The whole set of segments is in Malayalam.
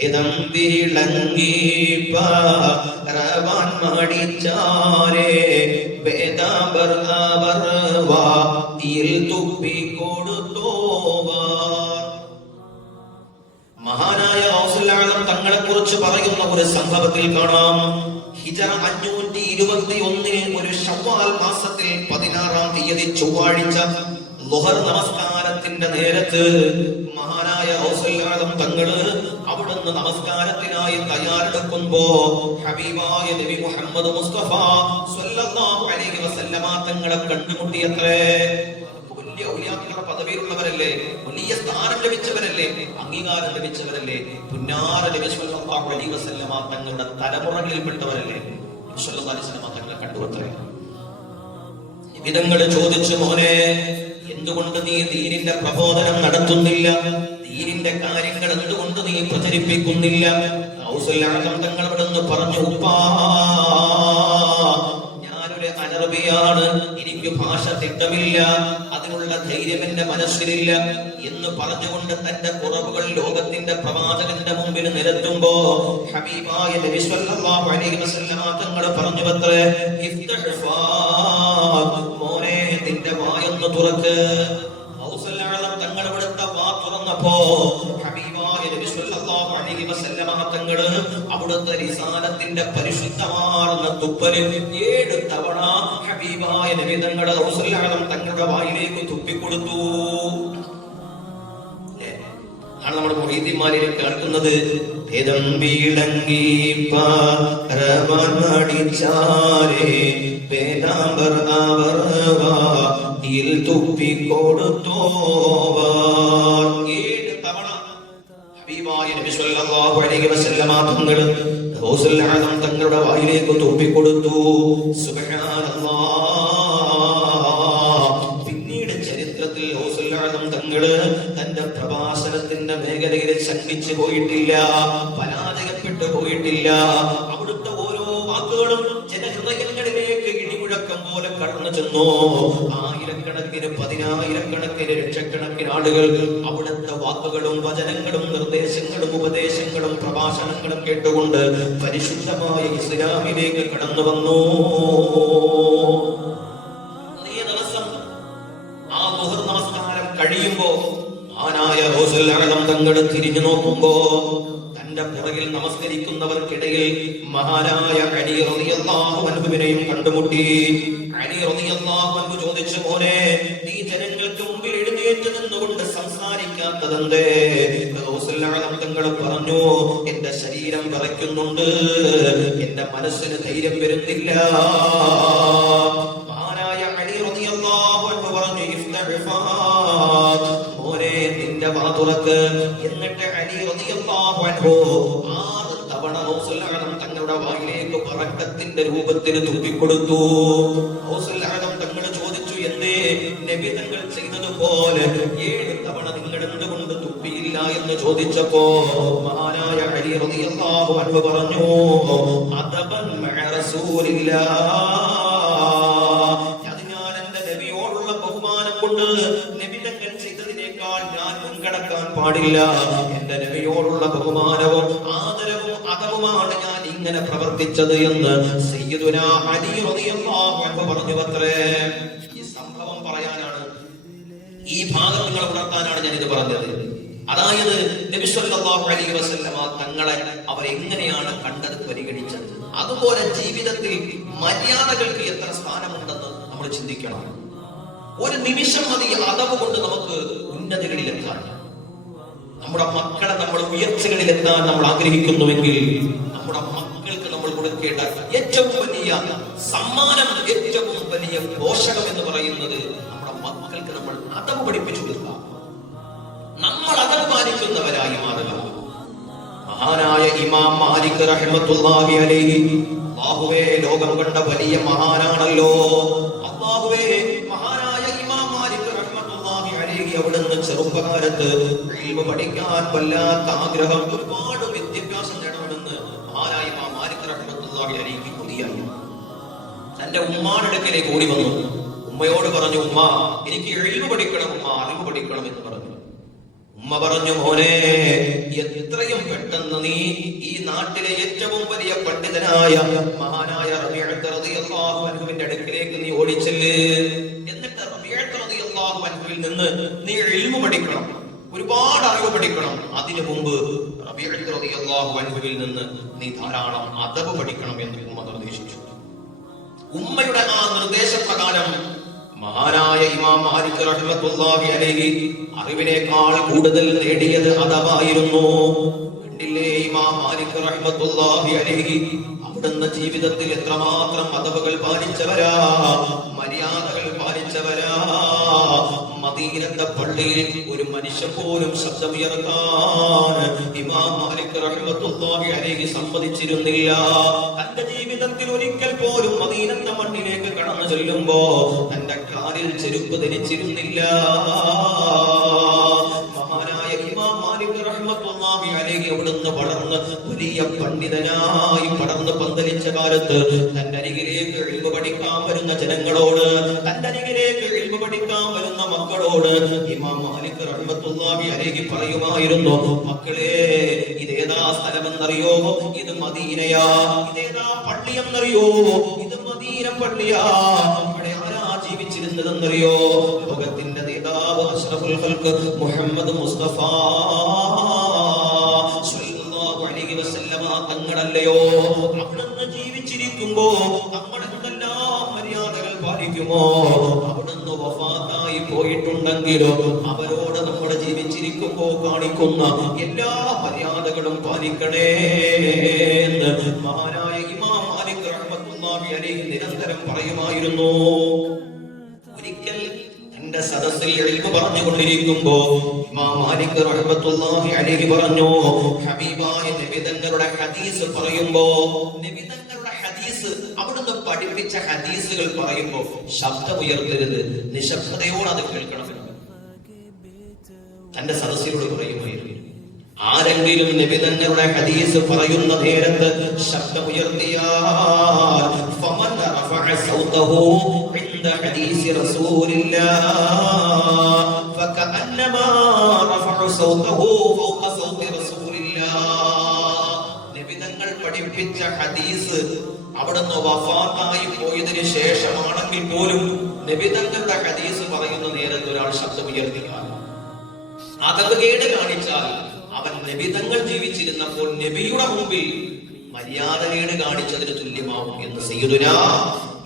ഭേദം വിളങ്ങി പറവാൻ മടിച്ചാരേ വേദാബർ അവർ വായിൽ തുപ്പിക്കൊടുത്തോവർ. മഹാനായ ഗൗസുൽ ആലം തങ്ങളെ കുറിച്ച് പറയുന്ന ഒരു സംഭവത്തിൽ കാണാം. ഹിജറ 521 ഒരു ശവ്വാൽ മാസത്തിൽ 16-ാം തീയതി ചൊവ്വാഴ്ച ളുഹർ നമസ്കാരത്തിന്റെ നേരത്ത് മഹാനായ ഗൗസുൽ ആലം തങ്ങള് അവിടുന്ന് നമസ്കാരത്തിനായി തയ്യാറെടുക്കുമ്പോ ഹബീബായ നബി മുഹമ്മദ് മുസ്തഫ സ്വല്ലല്ലാഹു അലൈഹി വസല്ലമ തങ്ങളെ കണ്ടുമുട്ടിയത്രേ. വലിയ ഔലിയാക്കളുടെ പദവിയിലുള്ളവരല്ലേ, വലിയ സ്ഥാനം ലഭിച്ചവരല്ലേ, അംഗീകാരം ലഭിച്ചവരല്ലേ, പുന്നാര നബി സ്വല്ലല്ലാഹു അലൈഹി വസല്ലമ തങ്ങളുടെ തലമുറകളിൽപ്പെട്ടവരല്ലേ. സ്വല്ലല്ലാഹു അലൈഹി വസല്ലമ തങ്ങളെ കണ്ടുവത്രേ. വിധങ്ങൾ ചോദിച്ചു, മോനെ എന്തുകൊണ്ട് നീ ദീനിന്റെ പ്രബോധനം നടത്തുന്നില്ല? ദീനിന്റെ കാര്യങ്ങൾ എന്തുകൊണ്ട് നീ പ്രചരിപ്പിക്കുന്നില്ല? ഗൗസുൽ ആലം തങ്ങൾ അവിടുന്ന് പറഞ്ഞു, ഉപ്പാ ഞാനൊരു അനറബിയാണ്, എനിക്ക് ഭാഷ തിട്ടമില്ല, അതിനുള്ള ധൈര്യം എന്റെ മനസ്സിലില്ല എന്ന് പറഞ്ഞുകൊണ്ട് തന്റെ കുറവുകൾ ലോകത്തിന്റെ പ്രവാചകന്റെ മുമ്പിൽ നിരത്തുമ്പോ ഹബീബായ നബി സ്വല്ലല്ലാഹു അലൈഹി വസല്ലമ തങ്ങൾ പറഞ്ഞു അത്രേ, മോനെ നിന്റെ വായൊന്ന് തുറക്ക്. ഗൗസുൽ ആലം തങ്ങൾ അവിടുത്തെ വാ തുറന്നപ്പോ ഹബീബായ നബി സ്വല്ലല്ലാഹു അലൈഹി വസല്ലമ തങ്ങൾ അവിടുത്തെ റിസാലത്തിന്റെ പരിശുദ്ധമാർന്ന തുപ്പല് 7 തവണ ഹബീബായ നബി തങ്ങൾ ഗൗസുൽ ആലം തങ്ങളുടെ വായിലേക്ക് തുപ്പിക്കൊടുത്തു. ആണ് നമ്മുടെ മുഹീദ്ദീന്മാരിൽ കേൾക്കുന്നത്. ഭേദം വിളങ്ങി പറവാൻ മടിച്ചാരേ വേദാംബർ അവർ വായിൽ തുപ്പിക്കൊടുത്തോവർ. 7 തവണ ഹബീബായ നബി സ്വല്ലല്ലാഹു അലൈഹി വസല്ലമ തങ്ങൾ ഗൗസുൽ ആലം തങ്ങളുടെ വായിലേക്ക് തുപ്പിക്കൊടുത്തു. സുബ്ഹാനല്ലാഹ്. പിന്നീട് ചരിത്രത്തിൽ ഗൗസുൽ ആലം തങ്ങള് തന്റെ പ്രഭാഷണത്തിന്റെ മേഖലയിൽ ശങ്കിച്ചു പോയിട്ടില്ല, പരാജയപ്പെട്ടു പോയിട്ടില്ല. അവിടുത്തെ ഓരോ വാക്കുകളും ജനഹൃദയങ്ങളിലേക്ക് ഇടിമുഴക്കം പോലെ കടന്നു ചെന്നു. ആയിരക്കണക്കിന്, പതിനായിരക്കണക്കിന്, ലക്ഷക്കണക്കിന് ആളുകൾ അവിടുത്തെ വാക്കുകളും വചനങ്ങളും നിർദ്ദേശങ്ങളും ഉപദേശങ്ങളും പ്രഭാഷണങ്ങളും കേട്ടുകൊണ്ട് പരിശുദ്ധമായ ഇസ്ലാമിലേക്ക് കടന്നു വന്നു. ആ ളുഹർ നമസ്കാരം കഴിയുമ്പോ മഹാനായ ഗൗസുൽ ആലം തങ്ങൾ തിരിഞ്ഞു നോക്കുമ്പോ തന്റെ പുറകിൽ നമസ്കരിക്കുന്നവർക്കിടയിൽ മഹാനായ അലി റളിയല്ലാഹു അൻഹുവിനെയും കണ്ടുമുട്ടി. അലി റളിയല്ലാഹു അൻഹു ചോദിച്ചു, മോനെ നീ ജനങ്ങൾക്ക് മുമ്പിൽ എഴുന്നേറ്റ് നിന്നുകൊണ്ട് സംസാരിക്കാത്തതെന്തേ? ഗൗസുൽ ആലം തങ്ങൾ പറഞ്ഞു, എന്റെ ശരീരം വിറയ്ക്കുന്നുണ്ട്, എന്റെ മനസ്സിന് ധൈര്യം വരുന്നില്ല. മഹാനായ അലി റളിയല്ലാഹു അൻഹു പറഞ്ഞു, മോനെ നിന്റെ വാ തുറക്ക്. എന്നിട്ട് അലി റളിയല്ലാഹു അൻഹു 6 തവണ ഗൗസുൽ ആലം തങ്ങളുടെ വായിലേക്ക് ബറക്കത്തിന്റെ രൂപത്തിൽ തുപ്പിക്കൊടുത്തു. ഗൗസുൽ ആലം തങ്ങൾ ചോദിച്ചു, എന്തേ നബി തങ്ങൾ ചെയ്തതുപോലെ 7 തവണ നിങ്ങൾ എന്തുകൊണ്ട് തുപ്പിയില്ല എന്ന് ചോദിച്ചപ്പോ മഹാനായ അലി റളിയല്ലാഹു അൻഹു പറഞ്ഞു, അദബൻ മഅ റസൂലില്ലാഹ്. ഞാൻ എന്റെ നബിയോടുള്ള ബഹുമാനം കൊണ്ട് നബി തങ്ങൾ ചെയ്തതിനേക്കാൾ ഞാൻ മുൻകടക്കാൻ പാടില്ല. എന്റെ നബിയോടുള്ള ബഹുമാനവും ആദരവും അതവുമാണ് ഞാൻ ഇങ്ങനെ പ്രവർത്തിച്ചത് എന്ന് സയ്യിദുനാ അലി റളിയല്ലാഹു അൻഹു പറഞ്ഞു അത്രേ. ഈ സംഭവം പറയാനാണ്, ഈ ഭാഗം നിങ്ങൾ ഉണർത്താനാണ് ഞാൻ ഇത് പറഞ്ഞത്. അതായത് നബി സല്ലല്ലാഹു അലൈഹി വസല്ലമ തങ്ങളെ അവർ എങ്ങനെയാണ് കണ്ടത്, പരിഗണിച്ചത്. അതുപോലെ ജീവിതത്തിൽ മര്യാദകൾക്ക് എത്ര സ്ഥാനമുണ്ടെന്ന് നമ്മൾ ചിന്തിക്കണം. ഒരു നിമിഷം മതി അതവ് കൊണ്ട് നമുക്ക് ഉന്നതികളിലെത്താൻ. നമ്മുടെ മക്കളെ നമ്മൾ ഉയർച്ചകളിലെത്താൻ നമ്മൾ ആഗ്രഹിക്കുന്നുവെങ്കിൽ നമ്മുടെ മക്കൾക്ക് നമ്മൾ കൊടുക്കേണ്ട ഏറ്റവും വലിയ സമ്മാനം, ഏറ്റവും വലിയ പോഷകം എന്ന് പറയുന്നത് നമ്മുടെ മക്കൾക്ക് നമ്മൾ അതവ് പഠിപ്പിച്ചു കൊടുക്കുക, നമ്മൾ അതവ് പാലിക്കുന്നവരായി മാറുക. മഹാനായ ഇമാം മാലിക് റഹ്മത്തുള്ളാഹി അലൈഹി, അല്ലാഹുവേ ലോകം കണ്ട വലിയ മഹാനാണല്ലോ. അല്ലാഹുവേ മഹാനായ ഇമാം മാലിക് റഹ്മത്തുള്ളാഹി അലൈഹി അവിടുന്ന് ചെറുപ്പകാലത്ത് ഇൽമു പഠിക്കാൻ വല്ലാത്ത ആഗ്രഹം, ഒരുപാട് വിദ്യാഭ്യാസം നേടണമെന്ന് മഹാനായ ഇമാം മാലിക് റഹ്മത്തുള്ളാഹി അലൈഹി കൊതിയായി. തന്റെ ഉമ്മായുടെ അടുക്കലേക്ക് ഓടി വന്നു. ഉമ്മയോട് പറഞ്ഞു, ഉമ്മ എനിക്ക് ഇൽമു പഠിക്കണം, ഉമ്മ അറിവ് പഠിക്കണം എന്ന് പറഞ്ഞു. ഉമ്മ പറഞ്ഞു, മോനെ എത്രയും പെട്ടെന്ന് നിന്ന് നീ ഈ നാട്ടിലെ ഏറ്റവും വലിയ പണ്ഡിതനായ മഹാനായ റബീഅത്ത് റളിയല്ലാഹു അൻഹുവിന്റെ അടുക്കിലേക്ക് നീ ഓടിച്ചെല്ല്. എന്നിട്ട് റബീഅത്ത് റളിയല്ലാഹു അൻഹുവിൽ നിന്ന് നീ ഇൽമു പഠിക്കണം, ഒരുപാട് അറിവ് പഠിക്കണം. അതിനു മുമ്പ് റബീഅത്ത് റളിയല്ലാഹു അൻഹുവിൽ നിന്ന് നീ ധാരാളം അദബ് പഠിക്കണം എന്ന് ഉമ്മ നിർദ്ദേശിച്ചു. ഉമ്മയുടെ ആ നിർദ്ദേശപ്രകാരം മഹാനായ ഇമാം മാലിക് റഹ്മത്തുള്ളാഹി അലൈഹി അറിവിനേക്കാൾ കൂടുതൽ നേടിയത് അദബായിരുന്നു. കണ്ടില്ലേ, ഇമാം മാലിക് റഹ്മത്തുള്ളാഹി അലൈഹി അവിടുന്ന് ജീവിതത്തിൽ എത്രമാത്രം അദബുകൾ പാലിച്ചവരാ, മര്യാദകൾ പാലിച്ചവരാ. മദീനത്തെ പള്ളിയിൽ ഒരു മനുഷ്യൻ പോലും ശബ്ദമുയർത്താൻ ഇമാം മാലിക് റഹ്മത്തുള്ളാഹി അലൈഹി സമ്മതിച്ചിരുന്നില്ല. തന്റെ ജീവിതത്തിൽ ഒരിക്കൽ പോലും മദീനത്തെ മണ്ണിലേക്ക് കടന്നു ചെല്ലുമ്പോ തന്റെ കാലിൽ ചെരുപ്പ് ധരിച്ചിരുന്നില്ല. മഹാനായ ഇമാം മാലിക് റഹ്മത്തുള്ളാഹി അലൈഹി അവിടുന്ന് വളർന്ന് വലിയ പണ്ഡിതനായി പടർന്ന് പന്തലിച്ച കാലത്ത് തന്റെ അരികിലേക്ക് ഇൽമു പഠിക്കാൻ വരുന്ന ജനങ്ങളോട്, തന്റെ അരികിലേക്ക് ഇൽമു പഠിക്കാൻ വരുന്ന മക്കളോട് ഇമാം മാലിക് റഹ്മത്തുള്ളാഹി അലൈഹി പറയുമായിരുന്നു, മക്കളെ, ഇതേതാ സ്ഥലമെന്നറിയോ? ഇത് മദീനയാ. ഇതേതാ പള്ളിയെന്നറിയോ? ഇത് മദീന പള്ളിയാ. ഇവിടെ ആരാ ജീവിച്ചിരുന്നതെന്നറിയോ? ലോകത്തിന്റെ നേതാവ് അഷ്റഫുൽ ഖൽഖ് മുഹമ്മദ് മുസ്തഫ സ്വല്ലല്ലാഹു അലൈഹി വസല്ലമ തങ്ങളല്ലയോ? അവിടുന്ന് ജീവിച്ചിരിക്കുമ്പോ നമ്മൾ എന്തെല്ലാം മര്യാദകൾ പാലിക്കുമോ? അവിടുന്ന് വഫാത്തായി പോയിട്ടുണ്ടെങ്കിലോ അവരോട് നമ്മൾ ജീവിച്ചിരിക്കുമ്പോ കാണിക്കുന്ന എല്ലാ മര്യാദകളും പാലിക്കണേ എന്ന് മഹാനായ ഇമാം മാലിക് റഹ്മത്തുള്ളാഹി അലൈഹി നിരന്തരം പറയുമായിരുന്നു. ഒരിക്കൽ തന്റെ സദസ്സിൽ ഇൽമു പറഞ്ഞുകൊണ്ടിരിക്കുമ്പോ ഇമാം മാലിക് റഹ്മത്തുള്ളാഹി അലൈഹി പറഞ്ഞു, ഹബീബായ നബി തങ്ങളുടെ ഹദീസ് പറയുമ്പോ, നബി തങ്ങളുടെ ഹദീസ് അവിടുന്ന് പഠിപ്പിച്ച ഹദീസുകൾ പറയുമ്പോ ശബ്ദമുയർത്തരുത്, നിശബ്ദതയോടെ അത് കേൾക്കണമെന്ന് തന്റെ സദസ്സിനോട് പറയുമായിരുന്നു. ആരെങ്കിലും നബി തങ്ങളുടെ ഹദീസ് പറയുന്ന നേരത്ത് ശബ്ദമുയർത്തിയാൽ ഫമൻ റഫഅ സൗതഹു ഇൻദ ഹദീസി റസൂലില്ലാഹ് ഫകഅന്നമാ റഫഅ സൗതഹു ഫൗക സൗതി റസൂലില്ലാഹ്. നബി തങ്ങൾ പഠിപ്പിച്ച ഹദീസ് അവിടുന്ന് വഫാത്തായി പോയതിനു ശേഷമാണെങ്കിൽ പോലും നബി തങ്ങളുടെ ഹദീസ് പറയുന്ന നേരത്ത് ഒരാൾ ശബ്ദമുയർത്തിയാൽ, അതവകേട് കാണിച്ചാൽ അവൻ നബി തങ്ങൾ ജീവിച്ചിരുന്നപ്പോൾ നബിയുടെ മുമ്പിൽ മര്യാദകേട് കാണിച്ചതിന് തുല്യമാവും എന്ന് സയ്യിദുനാ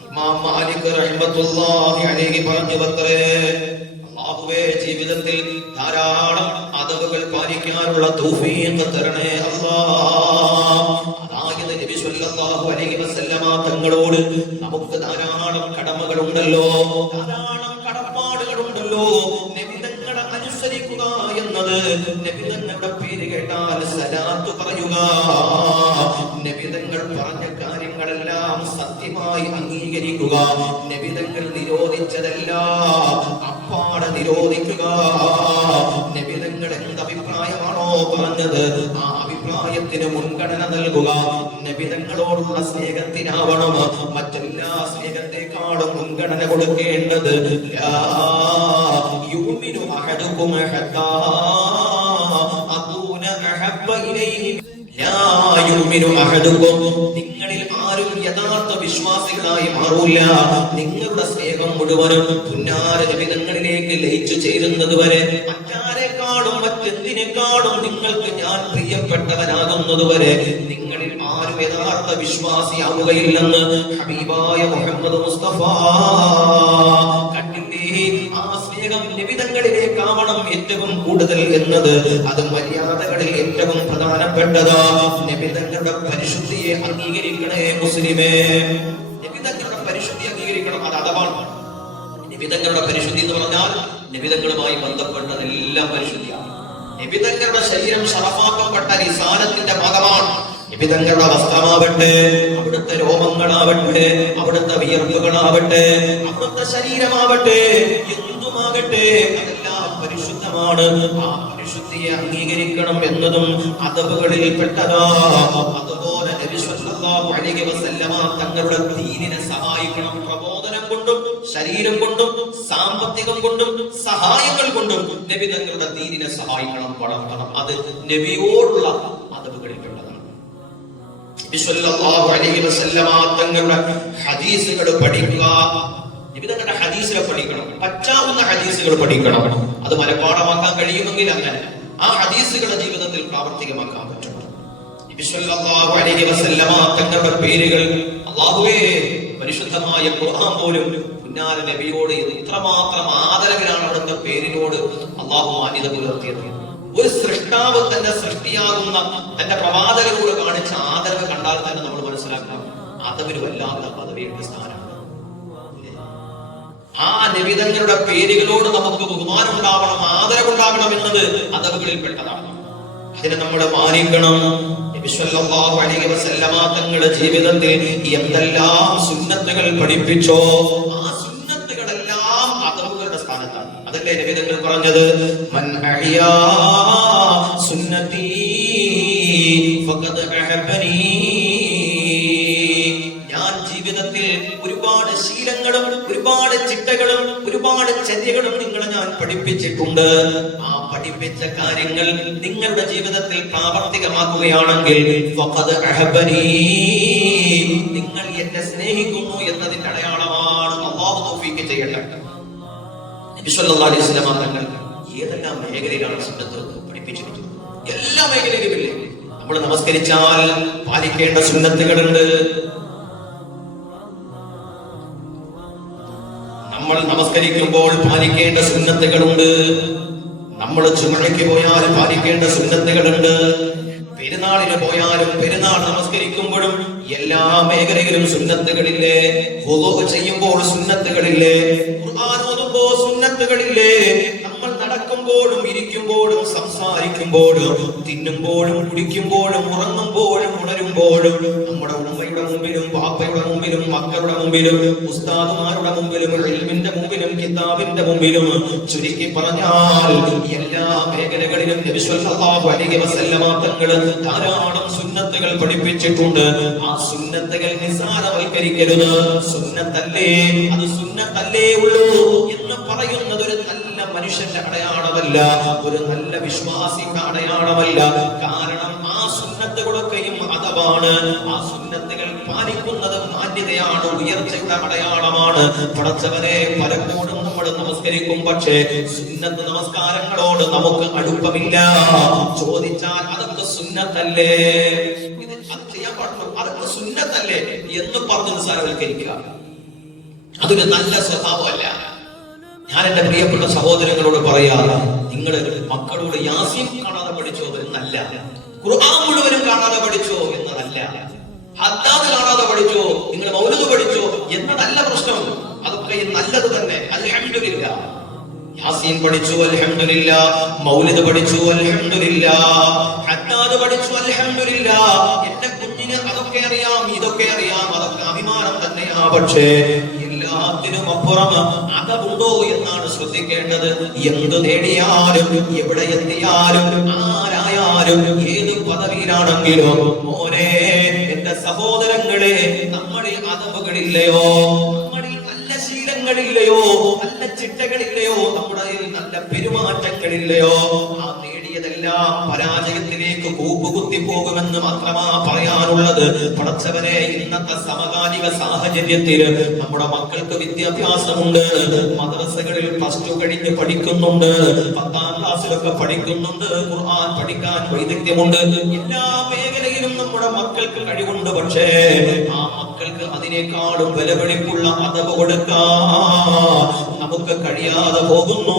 ഇമാം മാലിക് റഹ്മത്തുള്ളാഹി അലൈഹി പറഞ്ഞു. വത്രേ, അല്ലാഹുവേ, ജീവിതത്തിൽ ധാരാളം അദബുകൾ പാലിക്കാനുള്ള തൗഫീഖ് തരണേ അല്ലാഹ്. അതായത് നബി സ്വല്ലല്ലാഹു അലൈഹി വസല്ലമ തങ്ങളോട് നമുക്ക് ധാരാളം കടമകളുണ്ടല്ലോ, ധാരാളം കടപ്പാടുകളുണ്ടല്ലോ. നബി തങ്ങളെ അനുസരിക്കുക എന്നത്, നബി തങ്ങളുടെ പേര് കേട്ടാൽ സലാത്ത് പറയുക, നബി തങ്ങൾ പറഞ്ഞ കാര്യങ്ങളെല്ലാം സത്യമായി അംഗീകരിക്കുക, നബി തങ്ങൾ നിരോധിച്ചതെല്ലാം അപ്പാടെ നിരോധിക്കുക. നബി തങ്ങൾ എന്ത് അഭിപ്രായമാണോ പറഞ്ഞത് ആ അഭിപ്രായത്തിന് മുൻഗണന നൽകുക. നബി തങ്ങളോടുള്ള സ്നേഹത്തിനാവണം മറ്റെല്ലാ സ്നേഹത്തെക്കാളും മുൻഗണന കൊടുക്കേണ്ടത്. ലാ യുമിനു അഹദുകും ഹത്താ അകൂന അഹബ്ബ ഇലൈഹി. ലാ യുമിനു അഹദുകും, നിങ്ങളിൽ ആരും യഥാർത്ഥ വിശ്വാസികളായി മാറൂല. നിങ്ങളുടെ സ്നേഹം മുഴുവനും പുന്നാര നബി തങ്ങളിലേക്ക് ലയിച്ചു ചേരുന്നത് വരെ, മറ്റാരെക്കാളും മറ്റെന്തിനേക്കാളും നിങ്ങൾക്ക് ഞാൻ പ്രിയപ്പെട്ടവനാകുന്നത് വരെ നിങ്ങളിൽ ആരും യഥാർത്ഥ വിശ്വാസിയാവുകയില്ലെന്ന് ഹബീബായ മുഹമ്മദ് മുസ്തഫ. കണ്ടില്ലേ, ആ സ്നേഹം നബി തങ്ങളിലേക്കാവണം ഏറ്റവും കൂടുതൽ എന്നത്. അത് മര്യാദകളിൽ ഏറ്റവും പ്രധാനപ്പെട്ടതാ. നബി തങ്ങളുടെ പരിശുദ്ധിയെ അംഗീകരിക്കണേ മുസ്ലിമേ. നബി തങ്ങളുടെ പരിശുദ്ധി അംഗീകരിക്കണം. അത് അഥവാണ് നബി തങ്ങളുടെ പരിശുദ്ധി എന്ന് പറഞ്ഞാൽ നബി തങ്ങളുമായി ബന്ധപ്പെട്ടതെല്ലാം പരിശുദ്ധിയാണ്. നബി തങ്ങളുടെ ശരീരം ശറഫാക്കപ്പെട്ട റിസാലത്തിന്റെ ഭാഗമാണ്. നബി തങ്ങളുടെ വസ്ത്രമാവട്ടെ, അവിടുത്തെ രോമങ്ങളാവട്ടെ, അവിടുത്തെ വിയർപ്പുകളാവട്ടെ, അവിടുത്തെ ശരീരമാവട്ടെ, എന്തുമാകട്ടെ, അതെല്ലാം പരിശുദ്ധമാണ്. ആ പരിശുദ്ധിയെ അംഗീകരിക്കണം എന്നതും അദബുകളിൽ പെട്ടതാ. അതുപോലെ നബി സ്വല്ലല്ലാഹു അലൈഹി വസല്ലമ തങ്ങളുടെ ദീനിനെ സഹായിക്കണം, പ്രബോധനം കൊണ്ടും ശരീരം കൊണ്ടും സാമ്പത്തികം കൊണ്ടും സഹായങ്ങൾ കൊണ്ടും നബി തങ്ങളുടെ ദീനിനെ സഹായിക്കണം, വളർത്തണം. അത് നബിയോടുള്ള അതവുകളിലുള്ളതാണ്. നബി സല്ലല്ലാഹു അലൈഹി വസല്ലമ തങ്ങളുടെ ഹദീസുകൾ പഠിക്കുക. നബി തങ്ങളുടെ ഹദീസുകൾ പഠിക്കണം, പറ്റാവുന്ന ഹദീസുകൾ പഠിക്കണം. അത് മനഃപാഠമാക്കാൻ കഴിയുമെങ്കിൽ അങ്ങനെ ആ ഹദീസുകളുടെ ജീവിതത്തിൽ പ്രാവർത്തികമാക്കാൻ പറ്റും. നബി സല്ലല്ലാഹു അലൈഹി വസല്ലമ തങ്ങളുടെ പേരുകൾ അല്ലാഹുവേ, പരിശുദ്ധമായ ഖുർആൻ പോലും പുന്നാര നബിയോട് എത്രമാത്രം ആദരവിലാണ് അവിടുത്തെ പേരിനോട് അല്ലാഹു മാന്യത പുലർത്തിയത്. ഒരു സൃഷ്ടാവ് തന്റെ സൃഷ്ടിയാകുന്ന തന്റെ പ്രവാചകരോട് കാണിച്ച ആദരവ് കണ്ടാൽ തന്നെ നമ്മൾ മനസ്സിലാക്കണം അതവര് വല്ലാത്ത പദവിയുടെ സ്ഥാനമാണ്. ആ നബിതങ്ങളുടെ പേരുകളോട് നമുക്ക് ബഹുമാനം ഉണ്ടാവണം, ആദരവുണ്ടാകണം എന്നത് അതവുകളിൽ പെട്ടതാണ്. അതിനെ നമ്മൾ മാനിക്കണം. നബി സല്ലല്ലാഹു അലൈഹി വസല്ലമ തങ്ങളുടെ ജീവിതത്തിൽ എന്തെല്ലാം സുന്നത്തുകൾ പഠിപ്പിച്ചോ ആ സുന്നത്തുകളെല്ലാം അതവുകളുടെ സ്ഥാനത്താണ്. അതല്ലേ നബി തങ്ങൾ പറഞ്ഞത്, മൻ അഹ്യാ സുന്നതി ഫഖദ് അഹബ്ബനി. ഞാൻ ജീവിതത്തിൽ ഒരുപാട് ശീലങ്ങളും ഒരുപാട് ചിട്ടകളും ഒരുപാട് ചര്യകളും നിങ്ങളെ ഞാൻ പഠിപ്പിച്ചിട്ടുണ്ട്. ആ പഠിപ്പിച്ച കാര്യങ്ങൾ നിങ്ങളുടെ ജീവിതത്തിൽ പ്രാവർത്തികമാക്കുകയാണെങ്കിൽ ഫഖദ് അഹബ്ബനി, നിങ്ങൾ എന്നെ സ്നേഹിക്കുന്നു എന്നതിന്റെ അടയാളമാണ്. അല്ലാഹു തൗഫീഖ് ചെയ്യട്ടെ. നബി സല്ലല്ലാഹു അലൈഹി വസല്ലം തങ്ങൾ ഏതെല്ലാം മേഖലയിലാണ് സുന്നത്ത് പഠിപ്പിച്ചിരിക്കുന്നത്? എല്ലാ മേഖലയിലുമില്ലേ? നമ്മൾ നമസ്കരിച്ചാൽ പാലിക്കേണ്ട സുന്നത്തുകളുണ്ട്. നമ്മൾ നമസ്കരിക്കുമ്പോൾ പാലിക്കേണ്ട സുന്നത്തുകളുണ്ട്. നമ്മൾ ജുമുഅയ്ക്ക് പോയാൽ പാലിക്കേണ്ട സുന്നത്തുകളുണ്ട്. പെരുന്നാളിന് പോയാലും പെരുന്നാൾ നമസ്കരിക്കുമ്പോഴും എല്ലാ മേഖലയിലും സുന്നത്തുകളില്ലേ? വുളൂ ചെയ്യുമ്പോൾ സുന്നത്തുകളില്ലേ? ഖുർആൻ ഓതുമ്പോൾ സുന്നത്തുകളില്ലേ? നമ്മൾ നടക്കുമ്പോഴും ഇരിക്കുമ്പോഴും സംസാരിക്കുമ്പോഴും തിന്നുമ്പോഴും കുടിക്കുമ്പോഴും ഉറങ്ങുമ്പോഴും ഉണരുമ്പോഴും നമ്മുടെ ഉമ്മയുടെ മുമ്പിലും വാപ്പയുടെ മുമ്പിലും മക്കളുടെ മുമ്പിലും ഉസ്താദുമാരുടെ മുമ്പിലും ഇൽമിന്റെ മുമ്പിലും കിതാബിന്റെ മുമ്പിലും ചുരുക്കി പറഞ്ഞാൽ എല്ലാ മേഖലകളിലും നബി സല്ലല്ലാഹു അലൈഹി വസല്ലമ തങ്ങൾ ധാരാളം സുന്നത്തുകൾ പഠിപ്പിച്ചിട്ടുണ്ട്. ആ സുന്നത്തുകൾ നിസ്സാരവൽക്കരിക്കരുത്. സുന്നത്തല്ലേ, അത് സുന്നത്തല്ലേ ഉള്ളൂ എന്ന് പറയുന്നത് ഒരു നല്ല മനുഷ്യന്റെ അടയാളമല്ല, ഒരു നല്ല വിശ്വാസിയുടെ അടയാളമല്ല. കാരണം ആ സുന്നത്തുകളൊക്കെയും അഥവാണ്. ആ സുന്നത്തുകൾ പാലിക്കുന്നത് മാന്യതയാണ്, ഉയർച്ചയുടെ അടയാളമാണ്. പടച്ചവനെ, പലപ്പോഴും നമ്മൾ നമസ്കരിക്കും, പക്ഷേ സുന്നത്ത് നമസ്കാരങ്ങളോട് നമുക്ക് അടുപ്പമില്ല. ചോദിച്ചാൽ അതൊക്കെ സുന്നത്തല്ലേ, ഇത് അത് ചെയ്യാൻ പാടുള്ളൂ, അതൊക്കെ സുന്നത്തല്ലേ എന്ന് പറഞ്ഞ് നിസ്സാരവൽക്കരിക്കുക അതൊരു നല്ല സ്വഭാവമല്ല. ഞാൻ എന്റെ പ്രിയപ്പെട്ട സഹോദരങ്ങളോട് പറയാ, നിങ്ങൾ മക്കളോട് യാസീൻ കാണാതെ പഠിച്ചോ എന്നല്ല, ഖുർആൻ മുഴുവനും കാണാതെ പഠിച്ചോ എന്നതല്ല, ഹദ്ദാദ് കാണാതെ പഠിച്ചോ, നിങ്ങൾ മൗലിദ് പഠിച്ചോ എന്നതല്ല പ്രശ്നം. അതൊക്കെ നല്ലത് തന്നെ, അൽഹംദുലില്ലാ. യാസീൻ പഠിച്ചു, അൽഹംദുലില്ലാ. മൗലിദ് പഠിച്ചു, അൽഹംദുലില്ലാ. ഹദ്ദാദ് പഠിച്ചു, അൽഹംദുലില്ലാ. എന്റെ കുഞ്ഞിന് അതൊക്കെ അറിയാം, ഇതൊക്കെ അറിയാം, അതൊക്കെ അഭിമാനം തന്നെയാ. പക്ഷേ എല്ലാത്തിനും അപ്പുറം അതവുണ്ടോ എന്നാണ് ശ്രദ്ധിക്കേണ്ടത്. എന്ത് നേടിയാലും എവിടെ എത്തിയാലും ആരായാലും ഏത് പദവിയിലാണെങ്കിലും മോനെ, എന്റെ സഹോദരങ്ങളെ, നമ്മളിൽ അതവുകളില്ലയോ? നമ്മളിൽ നല്ല ശീലങ്ങളില്ലയോ? നല്ല ചിട്ടകളില്ലയോ? നമ്മുടെ നല്ല പെരുമാറ്റങ്ങളില്ലയോ? ആ നേടിയതെല്ലാം പരാജയത്തിലേക്ക് കൂപ്പുകുത്തി പോകുമെന്ന് മാത്രമാ പറയാനുള്ളത്. പടച്ചവനെ, ഇന്നത്തെ സമകാലിക സാഹചര്യത്തിൽ നമ്മുടെ മക്കൾക്ക് വിദ്യാഭ്യാസമുണ്ട്. മദ്രസകളിൽ പ്ലസ് ടു കഴിഞ്ഞ് പഠിക്കുന്നുണ്ട്, 10ാം ക്ലാസ്സിലൊക്കെ പഠിക്കുന്നുണ്ട്, ഖുർആൻ പഠിക്കാൻ വൈദഗ്ധ്യമുണ്ട്. എല്ലാ മേഖലയിലും നമ്മുടെ മക്കൾക്ക് കഴിവുണ്ട്. പക്ഷേ ആ മക്കൾക്ക് അതിനേക്കാളും വിലപിടിപ്പുള്ള അതവ് കൊടുക്കാൻ നമുക്ക് കഴിയാതെ പോകുന്നു.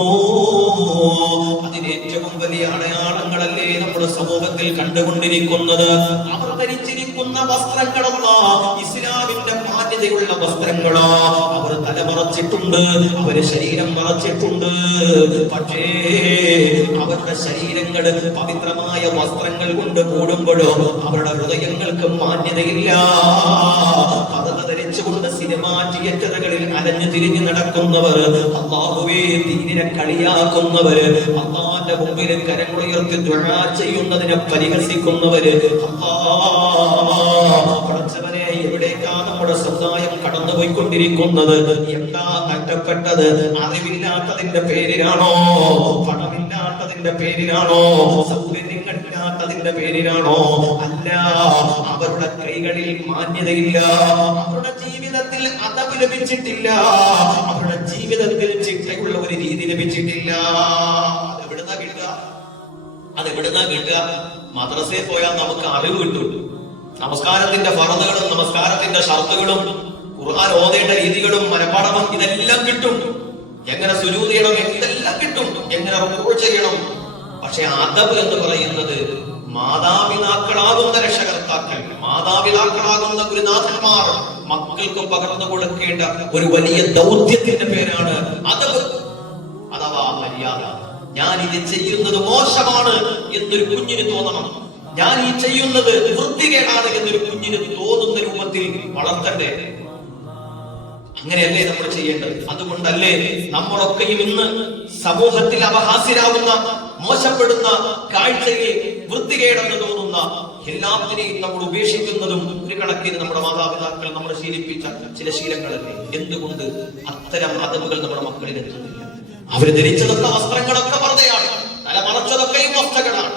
അതിനേറ്റവും വലിയ അടയാളങ്ങളല്ലേ നമ്മുടെ സമൂഹത്തിൽ കണ്ടുകൊണ്ടിരിക്കുന്നത്. അവർ ധരിച്ചിരിക്കുന്ന വസ്ത്രങ്ങളോ ഇസ്ലാമിന്റെ മാന്യതയുള്ള വസ്ത്രങ്ങളോ? അവർ തലമറച്ചിട്ടുണ്ട്, അവര് ശരീരം മറച്ചിട്ടുണ്ട്. പക്ഷേ അവരുടെ ശരീരങ്ങൾ പവിത്രമായ വസ്ത്രങ്ങൾ കൊണ്ട് മൂടുമ്പോഴോ അവരുടെ ഹൃദയങ്ങൾക്ക് മാന്യതയില്ല. പർദ്ദ ധരിച്ചുകൊണ്ട് സിനിമാ തിയേറ്ററുകളിൽ അലഞ്ഞു തിരിഞ്ഞു നടക്കുന്നവർ, അല്ലാഹുവേ, ദീനിനെ കളിയാക്കുന്നവര്, അല്ലാഹുവിന്റെ മുമ്പിൽ കരങ്ങളുയർത്തി ദുആ ചെയ്യുന്നതിനെ പരിഹസിക്കുന്നവര്, പടച്ചവനെ, എവിടേക്കാ നമ്മുടെ സമുദായം കടന്നു പോയിക്കൊണ്ടിരിക്കുന്നത്. എന്താ നഷ്ടപ്പെട്ടത്? അറിവില്ലാത്തതിന്റെ പേരിലാണോ? പണമില്ലാത്തതിന്റെ പേരിലാണോ? സൗകര്യങ്ങളില്ലാത്തതിന്റെ പേരിലാണോ? അല്ല, അവരുടെ കൈകളിൽ മാന്യതയില്ല, അവരുടെ ജീവിതത്തിൽ അതവ് ലഭിച്ചിട്ടില്ല, അവരുടെ ജീവിതത്തിൽ ചിട്ടയുള്ള ഒരു രീതി ലഭിച്ചിട്ടില്ല. അതെവിടുന്നാ കിട്ടുക? മദ്രസയിൽ പോയാൽ നമുക്ക് അറിവ് കിട്ടും. നമസ്കാരത്തിന്റെ ഫർളുകളും നമസ്കാരത്തിന്റെ ഷർത്തുകളും ഖുർആൻ ഓതേണ്ട രീതികളും മനപ്പാഠം ഇതെല്ലാം കിട്ടും. എങ്ങനെ സുജൂദ് ചെയ്യണം ഇതെല്ലാം കിട്ടും, എങ്ങനെ റുക്കൂ ചെയ്യണം. പക്ഷെ അദബ് എന്ന് പറയുന്നത് മാതാപിതാക്കളാകുന്ന രക്ഷകർത്താക്കൾ, മാതാപിതാക്കളാകുന്ന ഗുരുനാഥന്മാർ മക്കൾക്ക് പകർന്നു കൊടുക്കേണ്ട ഒരു വലിയ ദൗത്യത്തിന്റെ പേരാണ് അദബ് അഥവാ മര്യാദ. ഞാൻ ഇത് ചെയ്യുന്നത് മോശമാണ് എന്നൊരു കുഞ്ഞിന് തോന്നണം. ഞാൻ ഈ ചെയ്യുന്നത് വൃത്തികേടാണ് എന്നൊരു കുഞ്ഞിന് തോന്നുന്ന രൂപത്തിൽ വളർത്തണ്ടേ? അങ്ങനെയല്ലേ നമ്മൾ ചെയ്യേണ്ടത്? അതുകൊണ്ടല്ലേ നമ്മളൊക്കെയും ഇന്ന് സമൂഹത്തിൽ അപഹാസ്യരാകുന്ന, മോശപ്പെടുന്ന, കാഴ്ചയിൽ വൃത്തികേടെന്ന് തോന്നുന്ന എല്ലാത്തിനെയും നമ്മൾ ഉപേക്ഷിക്കുന്നതും ഒരു കണക്കിന് നമ്മുടെ മാതാപിതാക്കൾ നമ്മൾ ശീലിപ്പിച്ച ചില ശീലങ്ങളല്ലേ? എന്തുകൊണ്ട് അത്തരം അതവുകൾ നമ്മുടെ മക്കളിൽ എത്തുന്നില്ല? അവര് ധരിച്ചതൊക്കെ വസ്ത്രങ്ങളൊക്കെ പർദ്ദയാണ്, തല മറച്ചതൊക്കെയും വസ്ത്രങ്ങളാണ്,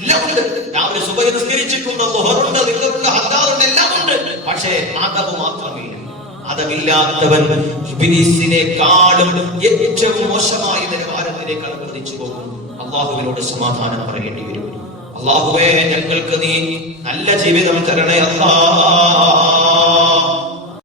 എല്ലാം ഉണ്ട്. രാവിലെ സുബഹി നിസ്കരിച്ചിട്ടുണ്ട്, ളുഹറുണ്ട്, ദിക്റുണ്ട്, ഹദ്ദാറുണ്ട്, എല്ലാം ഉണ്ട്. പക്ഷേ അതവ് മാത്രമില്ല. അതമില്ലാത്തവൻ ഇബ്ലീസിനെക്കാളും ഏറ്റവും മോശമായ നിലവാരത്തിലേക്ക് അനുവദിച്ചു പോകും. അള്ളാഹുവിനോട് സമാധാനം പറയേണ്ടി വരും. അള്ളാഹുവേ, ഞങ്ങൾക്ക് നീ നല്ല ജീവിതം തരണേ അല്ലാഹ്.